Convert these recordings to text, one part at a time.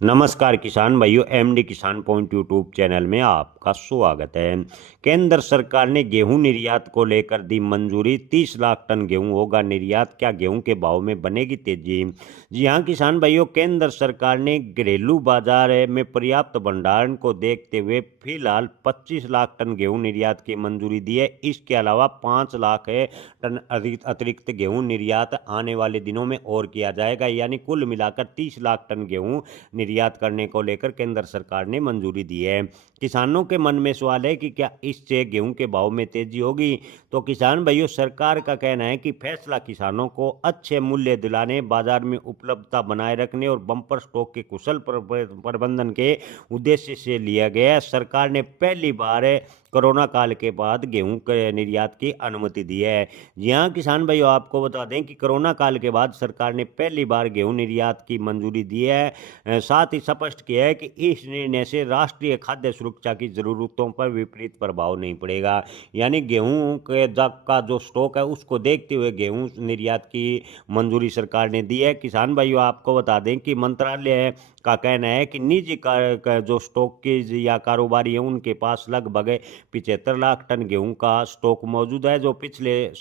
नमस्कार किसान भाइयों, एमडी किसान पॉइंट यूट्यूब चैनल में आपका स्वागत है। केंद्र सरकार ने गेहूं निर्यात को लेकर दी मंजूरी। 30 लाख टन गेहूं होगा निर्यात। क्या गेहूं के भाव में बनेगी तेजी? जी हां किसान भाइयों, केंद्र सरकार ने घरेलू बाजार में पर्याप्त भंडारण को देखते हुए फिलहाल 25 लाख टन गेहूं निर्यात की मंजूरी दी है। इसके अलावा 5 लाख टन अतिरिक्त गेहूं निर्यात आने वाले दिनों में और किया जाएगा, यानी कुल मिलाकर 30 लाख टन गेहूं निर्यात करने को लेकर केंद्र सरकार ने मंजूरी दी है। किसानों के मन में सवाल है कि क्या इससे गेहूं के भाव में तेजी होगी? तो किसान भाइयों, सरकार का कहना है कि फैसला किसानों को अच्छे मूल्य दिलाने, बाजार में उपलब्धता बनाए रखने और बम्पर स्टॉक के कुशल प्रबंधन के उद्देश्य से लिया गया है। सरकार ने पहली बार कोरोना काल के बाद गेहूं के निर्यात की अनुमति दी है। जी हाँ किसान भाइयों, आपको बता दें कि कोरोना काल के बाद सरकार ने पहली बार गेहूं निर्यात की मंजूरी दी है। साथ ही स्पष्ट किया है कि इस निर्णय से राष्ट्रीय खाद्य सुरक्षा की जरूरतों पर विपरीत प्रभाव नहीं पड़ेगा। यानी गेहूं के का जो स्टॉक है उसको देखते हुए गेहूं निर्यात की मंजूरी सरकार ने दी है। किसान भाइयों, आपको बता दें कि मंत्रालय का कहना है कि निजी जो स्टॉक की या कारोबारी है उनके पास लगभग 75 लाख टन गेहूं का स्टॉक मौजूद है, जो पिछले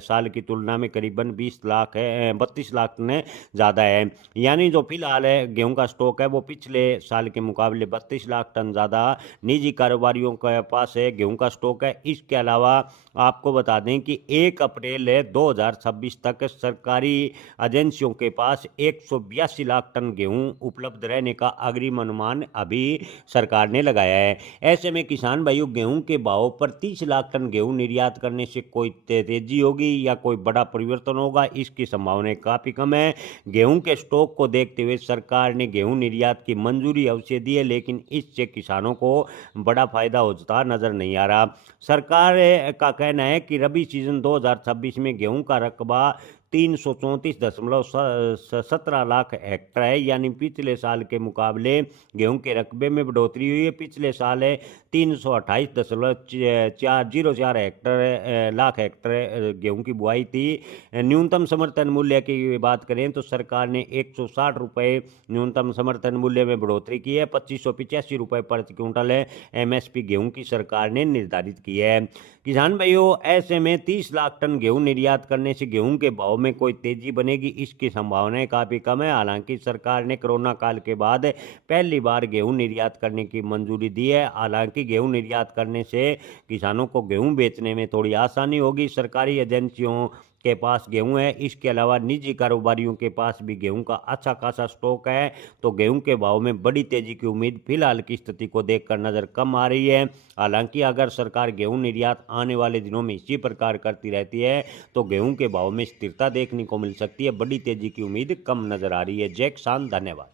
साल की तुलना में करीबन 32 लाख टन ज़्यादा है। यानी जो फिलहाल है गेहूं का स्टॉक है वो पिछले साल के मुकाबले 32 लाख टन ज़्यादा निजी कारोबारियों के पास है गेहूं का स्टॉक है। इसके अलावा आपको बता दें कि 1 अप्रैल 2026 तक सरकारी एजेंसियों के पास 182 लाख टन गेहूं उपलब्ध रहने का अग्रिम अनुमान अभी सरकार ने लगाया है। ऐसे में किसान भाइयों, गेहूं के भाव पर 30 लाख टन गेहूं निर्यात करने से कोई तेजी होगी या कोई बड़ा परिवर्तन होगा, इसकी संभावनाएं काफ़ी कम है। गेहूं के स्टॉक को देखते हुए सरकार ने गेहूं निर्यात की मंजूरी अवश्य दी है, लेकिन इससे किसानों को बड़ा फायदा होता नजर नहीं आ रहा। सरकार का कहना है कि रबी सीजन 2026 में गेहूं का रकबा 334.17 लाख हेक्टर है, यानी पिछले साल के मुकाबले गेहूं के रकबे में बढ़ोतरी हुई है। पिछले साल 328.404 लाख हेक्टर गेहूं की बुआई थी। न्यूनतम समर्थन मूल्य की बात करें तो सरकार ने 160 रुपये न्यूनतम समर्थन मूल्य में बढ़ोतरी की है। 2585 रुपये प्रति क्विंटल एमएसपी गेहूं की सरकार ने निर्धारित की है। किसान भाइयों, ऐसे में 30 लाख टन गेहूं निर्यात करने से गेहूं के भाव में कोई तेजी बनेगी, इसकी संभावनाएं काफ़ी कम है। हालांकि सरकार ने कोरोना काल के बाद पहली बार गेहूं निर्यात करने की मंजूरी दी है। हालांकि गेहूं निर्यात करने से किसानों को गेहूं बेचने में थोड़ी आसानी होगी। सरकारी एजेंसियों के पास गेहूं है, इसके अलावा निजी कारोबारियों के पास भी गेहूं का अच्छा खासा स्टॉक है, तो गेहूं के भाव में बड़ी तेजी की उम्मीद फिलहाल की स्थिति को देखकर नजर कम आ रही है। हालांकि अगर सरकार गेहूं निर्यात आने वाले दिनों में इसी प्रकार करती रहती है तो गेहूं के भाव में स्थिरता देखने को मिल सकती है। बड़ी तेजी की उम्मीद कम नजर आ रही है। जय किसान, धन्यवाद।